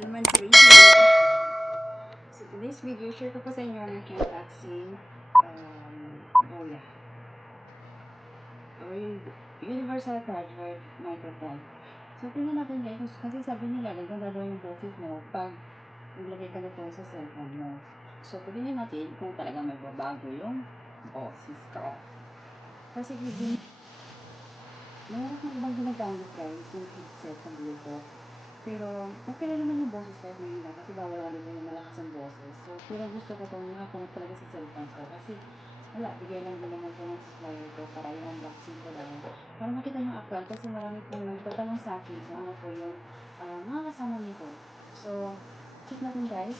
naman si Rachel. So today's video, share ko po sa inyo ang aking vaccine BOYA or Universal Cardioid Microphone. So tingnan natin guys, kasi sabi nila gaganda daw yung boses mo pag ilagay ka na po sa cellphone mo. So tingnan natin kung talaga magbabago yung boses ko. Kasi meron akong ibang ginagamit guys, yung headset ng Bluetooth. Pero, okay na naman yung boses kahit may kasi bawal wala din yung malakas ang boses. So, pero gusto ko itong nakakonect talaga sa cellphone ko kasi wala, bigay lang din naman ko ng supplier ko para yung unboxing ko lang. Para makita yung account kasi marami pong nagtatanong sa akin kung ano po yung mga kasama nito. So, check natin guys.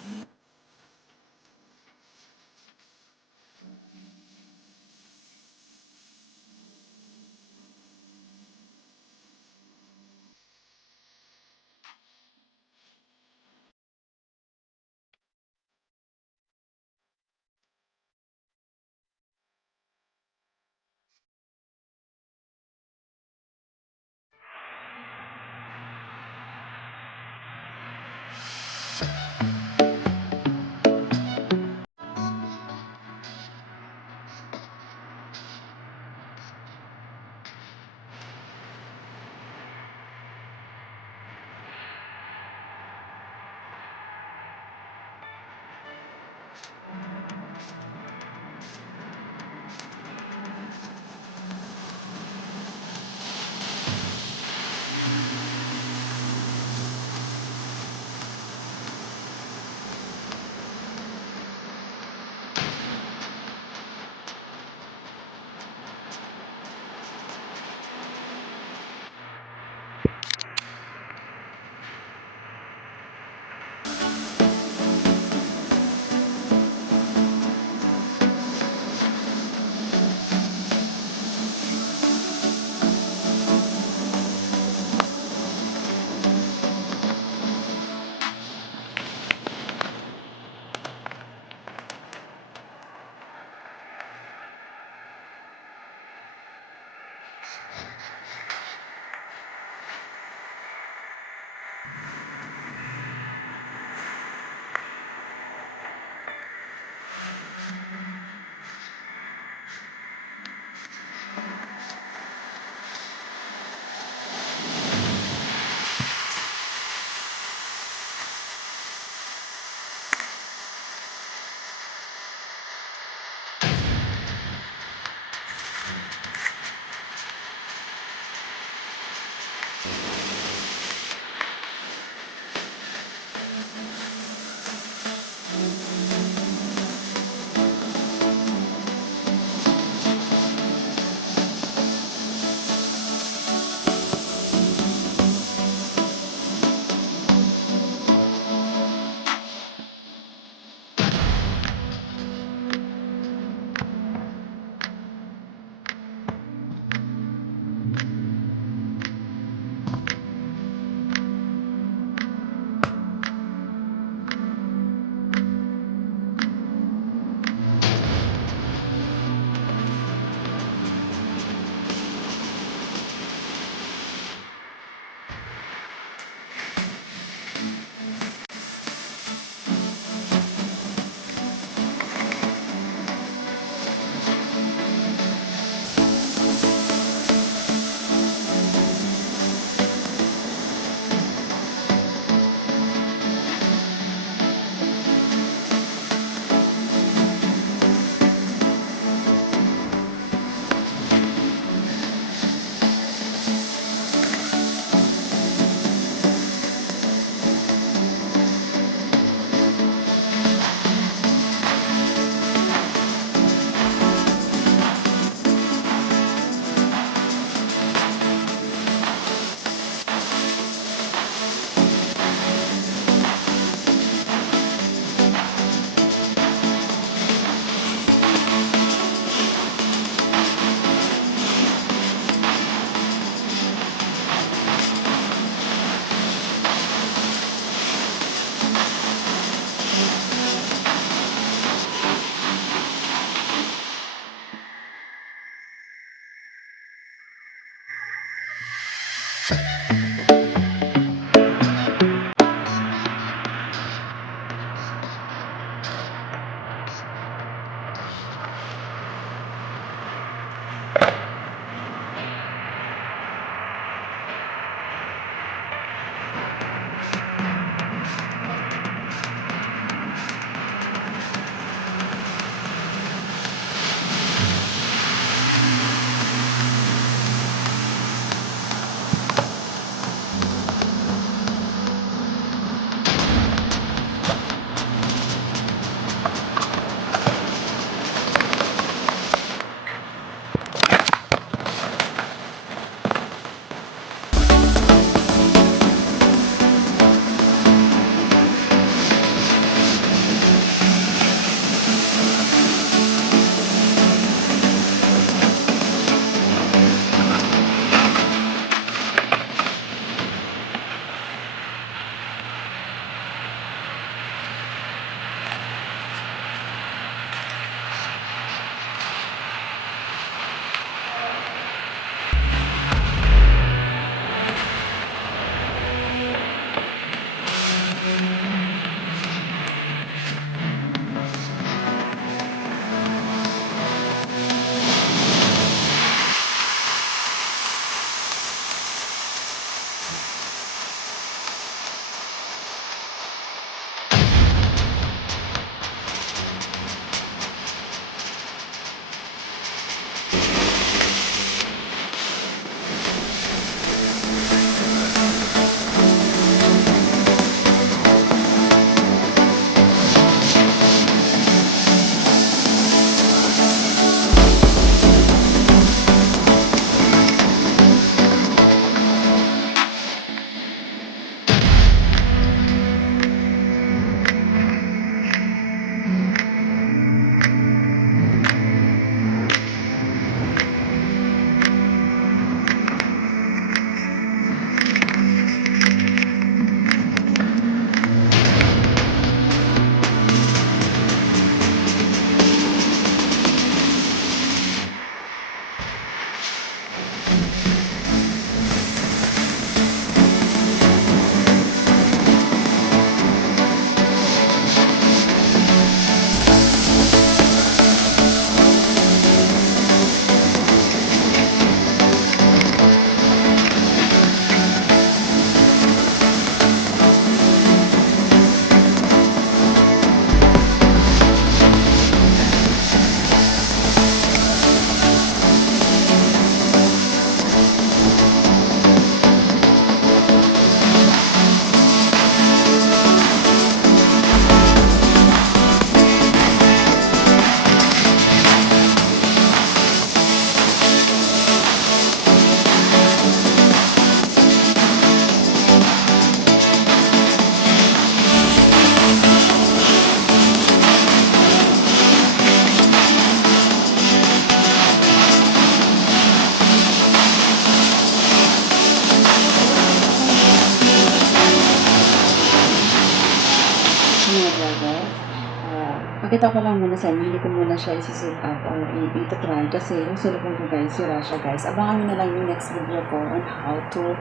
Pakita ko lang muna sa inyo, hindi ko muna siya isi-set up or i-try kasi yung cellphone ko guys, sira siya guys. Abangan nyo na lang yung next video ko on how to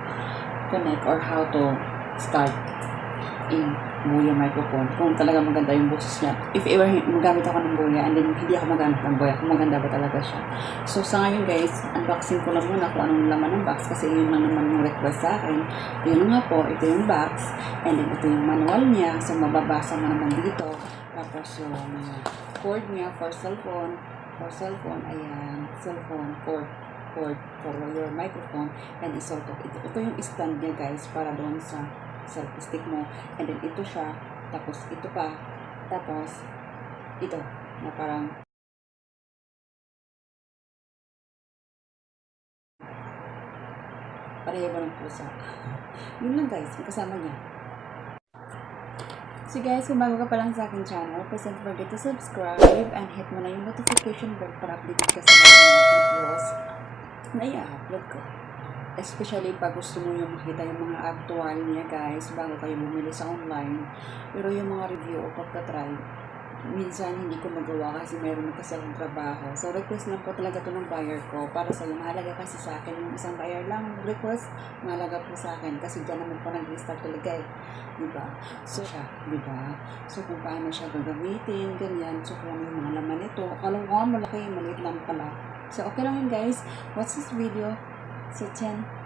connect or how to start in BOYA microphone. Kung talaga maganda yung boses niya. If ever magamit ako ng BOYA and then hindi ako magamit ng BOYA, kung maganda ba talaga siya. So sa ngayon guys, unboxing ko lang muna kung anong laman ng box kasi yun lang naman yung request sa akin. Yun nga po, ito yung box and then ito yung manual niya. So mababasa mo naman dito. Tapos yung cord niya for cellphone, ayan, cellphone cord for your microphone, and ito yung stand niya guys para doon sa selfie stick mo, and then ito siya, tapos ito pa, tapos ito na parang pareho ba ng pusa. Yun lang guys, kasama niya. So guys, kung bago ka pa lang sa aking channel, please don't forget to subscribe and hit mo na yung notification bell para updated ka sa mga videos na i-upload ko. Especially pag gusto mo yung makita yung mga actual niya guys, bago kayo bumili sa online. Pero yung mga review o pagka-try, minsan hindi ko magawa kasi meron na kasi akong trabaho. So request lang po talaga ito ng buyer ko para sa iyo. Mahalaga kasi sa akin yung isang buyer lang request, mahalaga po sa akin kasi dyan naman po nag-restart talaga eh. Diba? So siya, diba? So kung paano siya gagamitin, ganyan. So kung yung mga laman nito, akala ko nga malaki, maliit lang pala. So okay lang yun guys. Watch this video. So 10.